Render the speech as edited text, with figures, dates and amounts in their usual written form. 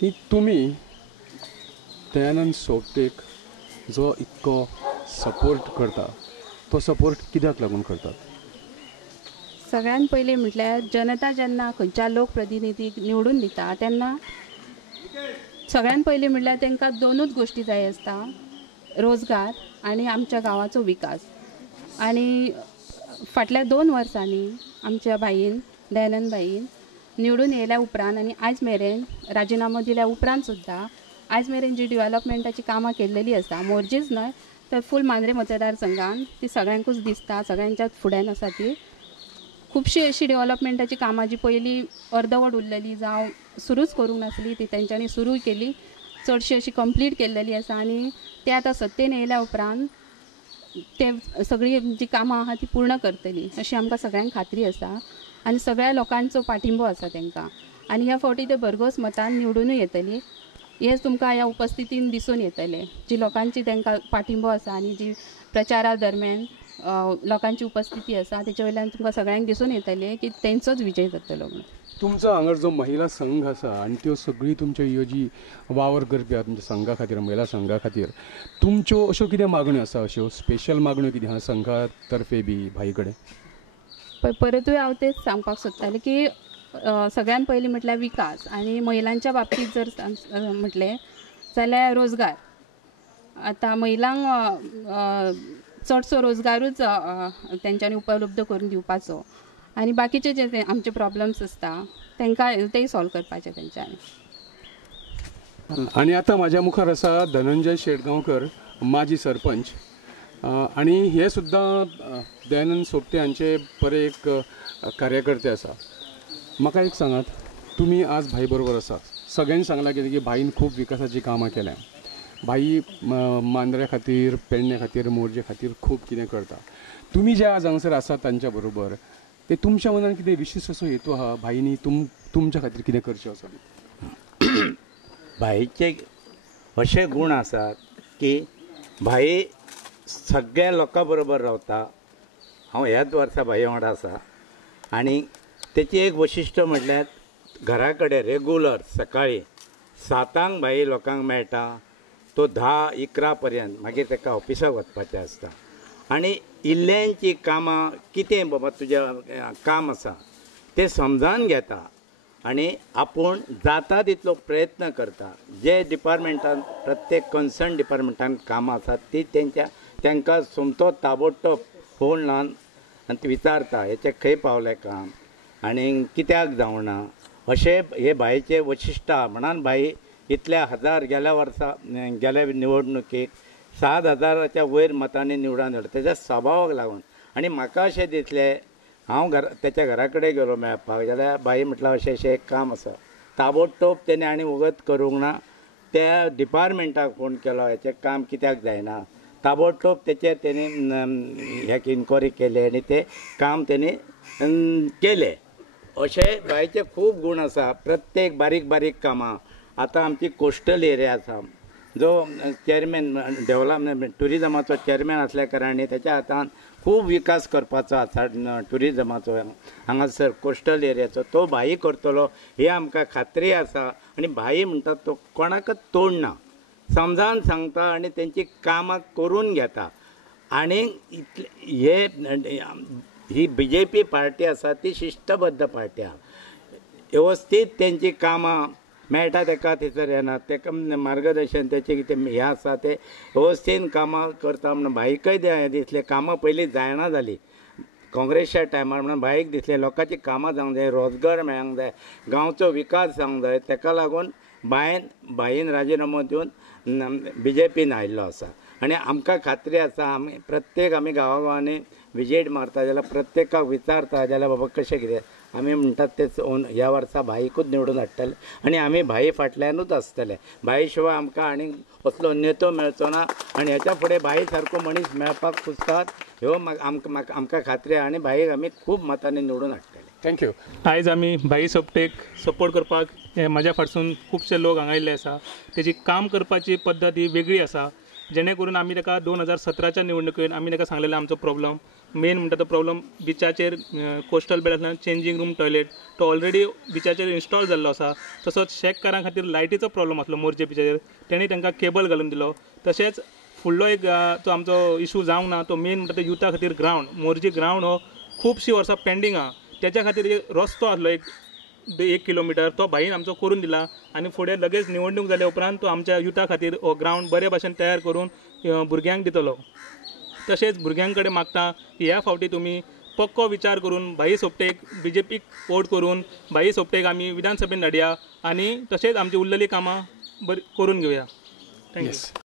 की तुम्ही दयानंद सोपटेक जो इतको सपोर्ट करता तो सपोर्ट कित्याक लागून करतात? सगळ्यात पयलीं म्हटल्यार जनता जेन्ना खंयच्या लोकप्रतिनिधीक निवडून दिता तेन्ना सगळ्यात पयलीं म्हटल्यार तांकां दोनूच गोश्टी जाय आसता, रोजगार आनी आमच्या गांवाचो विकास. आनी फाटल्या 2 वर्सांनी आमच्या बाईन दयानंद बाईन निवडून येयल्या उपरांत आनी आयज मेरेन राजिनामो दिल्या उपरांत सुद्दां आयज मेरेन जी डेव्हलपमेंटाची कामां केल्लेली आसा, मोरजीच न्हय तर फूल मांद्रे मतदारसंघान ती सगळ्यांकूच दिसता, सगळ्यांच्याच फुड्यान आसा ती. खुबशी अशी डेव्हलपमेंटाची कामां जी पयलीं अर्दवट उरलेली जावं सुरूच करूंक नासली ती तेंच्यांनी सुरू केली, चडशी अशी कंप्लीट केल्लेली आसा. आनी ते आतां सत्तेन येयल्या उपरांत ते सगळी जी कामां आहा ती पूर्ण करतली अशी आमकां सगळ्यांक खात्री आसा. आनी सगळ्या लोकांचो पाठिंबो आसा तांकां. आनी ह्या फावटी ते भरघोस मतान निवडूनूय येतली हेच तुमकां ह्या उपस्थितीन दिसून येतले. जी लोकांची तांकां पाठिंबो आसा आनी जी प्रचारा दरम्यान लोकांची उपस्थिती आसा तेच्या वयल्यान तुमकां सगळ्यांक दिसून येतले की तेंचोच विजय जातलो म्हणून. तुमचो हांगर जो महिला संघ आसा आनी त्यो सगळी तुमच्यो ह्यो जी वावर करपी आहा तुमच्या संघा खातीर, महिला संघा खातीर तुमच्यो अश्यो कितें मागण्यो आसा, अश्यो स्पेशल मागण्यो कितें आहा संघा तर्फे बी भाई कडेन? परतूय हांव तेच सांगपाक सोदतालें की सगळ्यात पयलीं म्हटल्यार विकास आनी महिलांच्या बाबतींत जर म्हटलें जाल्यार रोजगार. आतां महिलांक चडसो रोजगारूच तेंच्यांनी उपलब्ध करून दिवपाचो आनी बाकीचे जे आमचे प्रॉब्लम्स आसता तांकां तेय सॉल्व करपाचे तेंच्यांनी. आनी आतां म्हाज्या मुखार आसा धनंजय शेटगांवकर, माजी सरपंच, आनी हे सुद्दां दयानंद सोपटे हांचे बरे एक कार्यकर्ते आसा. म्हाका एक सांगात, तुमी आज भाई बरोबर आसा. सगळ्यांनी सांगलां कितें की भाईन खूब विकासाची कामां केल्या. भाई मांद्र्या खातीर, पेडण्या खातीर, मोरजे खातीर खूब कितें करता. तुमी जे आज हांगासर आसा तांच्या बरोबर ते तुमच्या मनान कितें विशिश्ट असो हेतू आहा भाईनी तुमच्या खातीर कितें करचें असो? भाईचे अशे गूण आसात की भाई सगळ्या लोकां बरोबर रावता. हांव ह्याच वर्सा भाई वांगडा आसा आनी तेची एक वैशिश्ट्य म्हटल्यार घरा कडेन रेगुलर सकाळीं 7 भाई लोकांक मेळटा तो 10-11 पर्यंत मागीर ताका ऑफिसाक वचपाचें आसता. आनी इल्ल्यांची कामां कितें बाबा तुजें काम आसा तें समजावन घेता आनी आपूण जाता तितलो प्रयत्न करता. जे डिपार्टमेंटान प्रत्येक कन्सर्न डिपार्टमेंटान कामां आसात ती तांकां सोमतो ताबडतोब फोन लावन विचारता हेचें खंय पावलें काम आनी कित्याक जावना. अशें हे भाईचें वैशिश्ट्य आहा. म्हणून भाई इतल्या हजार गेल्या निवडणुकेक 7,000च्या वयर मतांनी निवडून येयलो तेच्या स्वभावाक लागून. आनी म्हाका अशें दिसलें, हांव तेच्या घरा कडेन गेलो मेळपाक जाल्यार भाई म्हटल्यार अशें एक काम आसा. ताबडतोब तेणे आनी वगत करूंक ना, त्या डिपार्टमेंटाक फोन केलो हेचें काम कित्याक जायना. ताबडतोब तेचेर तेणी एक इन्क्वायरी केली आनी तें काम तेणी केलें. अशें भाईचे खूब गूण आसा. प्रत्येक बारीक बारीक कामां आतां आमची कोस्टल एरिया आसा जो चॅरमॅन डेव्हलपमेंट टुरिजमाचो चॅरमॅन आसल्या कारणान तेच्या हातान खूब विकास करपाचो आसा टुरिजमाचो हांगासर कोस्टल एरियाचो. तो भाई करतलो ही आमकां खात्री आसा. आनी भाई म्हणटा तो कोणाकच तोडना, समजावन सांगता आनी तेंची कामां करून घेता. आनी ही BJP पार्टी आसा ती शिस्तबद्ध पार्टी आहा. वेवस्थीत तेंची कामां मेळटा ताका थंयसर येना ताका मार्गदर्शन तेचें कितें हें आसा तें वेवस्थीत कामां करता. म्हणून भाईकय दिसलें कामां पयलीं जायना जालीं काँग्रेसच्या टायमार. म्हणून भाईक दिसलें लोकांची कामां जावंक जाय, रोजगार मेळोंक जाय, गांवचो विकास जावंक जाय. ताका लागून भाईन राजिनामो दिवन BJPन आयिल्लो आसा. आनी आमकां खात्री आसा आमी गांवांनी विजीट मारता जाल्यार प्रत्येकाक विचारता जाल्यार बाबा कशें कितें आमी म्हणटात तेच ह्या वर्सा भाईकूच निवडून हाडटले आनी आमी भाई फाटल्यानूच आसतले. भाई शिवाय आमकां आनी असलो नेतो मेळचो ना आनी हेच्या फुडें भाई सारको मनीस मेळपाक सोदतात ह्यो आमकां खात्री आहा. आनी भाईक आमी खूब मतांनी निवडून हाडटले. थँक्यू. आयज आमी भाई सोपटेक सपोर्ट करपाक म्हाज्या फाटसून खुबशे लोक हांगा आयिल्ले आसा. तेजी काम करपाची पद्दत ही वेगळी आसा. जेणे करून आमी ताका 2017च्या निवडणुकेन आमी ताका सांगलेलें आमचो प्रॉब्लम मेन म्हणटा तो प्रॉब्लम बिचाचेर कोस्टल बेल्टांतल्यान चेंजींग रूम टॉयलेट तो ऑलरेडी बिचाचेर इन्स्टॉल जाल्लो आसा. तसोच शेककारां खातीर लायटीचो प्रॉब्लम आसलो मोरजे बिचाचेर, तेणी तांकां केबल घालून दिलो. तशेंच फुडलो एक तो आमचो इशू जावंक ना तो मेन म्हणटा तो युथा खातीर ग्रावंड. मोरजे ग्रावंड हो खुबशीं वर्सां पेंडींग आहा. त्याच्या खातीर एक रस्तो आसलो 1 किलोमिटर तो भाईन आमचो करून दिला आनी फुडें लगेच निवडणूक जाल्या उपरांत तो आमच्या युथा खातीर हो ग्रावंड बरे भाशेन तयार करून भुरग्यांक दितलो. तशेंच भुरग्यां कडेन मागता की ह्या फावटी तुमी पक्को विचार करून भाई सोपटेक BJPक वोट करून भाई सोपटेक आमी विधानसभेन धाडया आनी तशेंच आमची उरलेली कामां बरी करून घेवया. थँक्यू.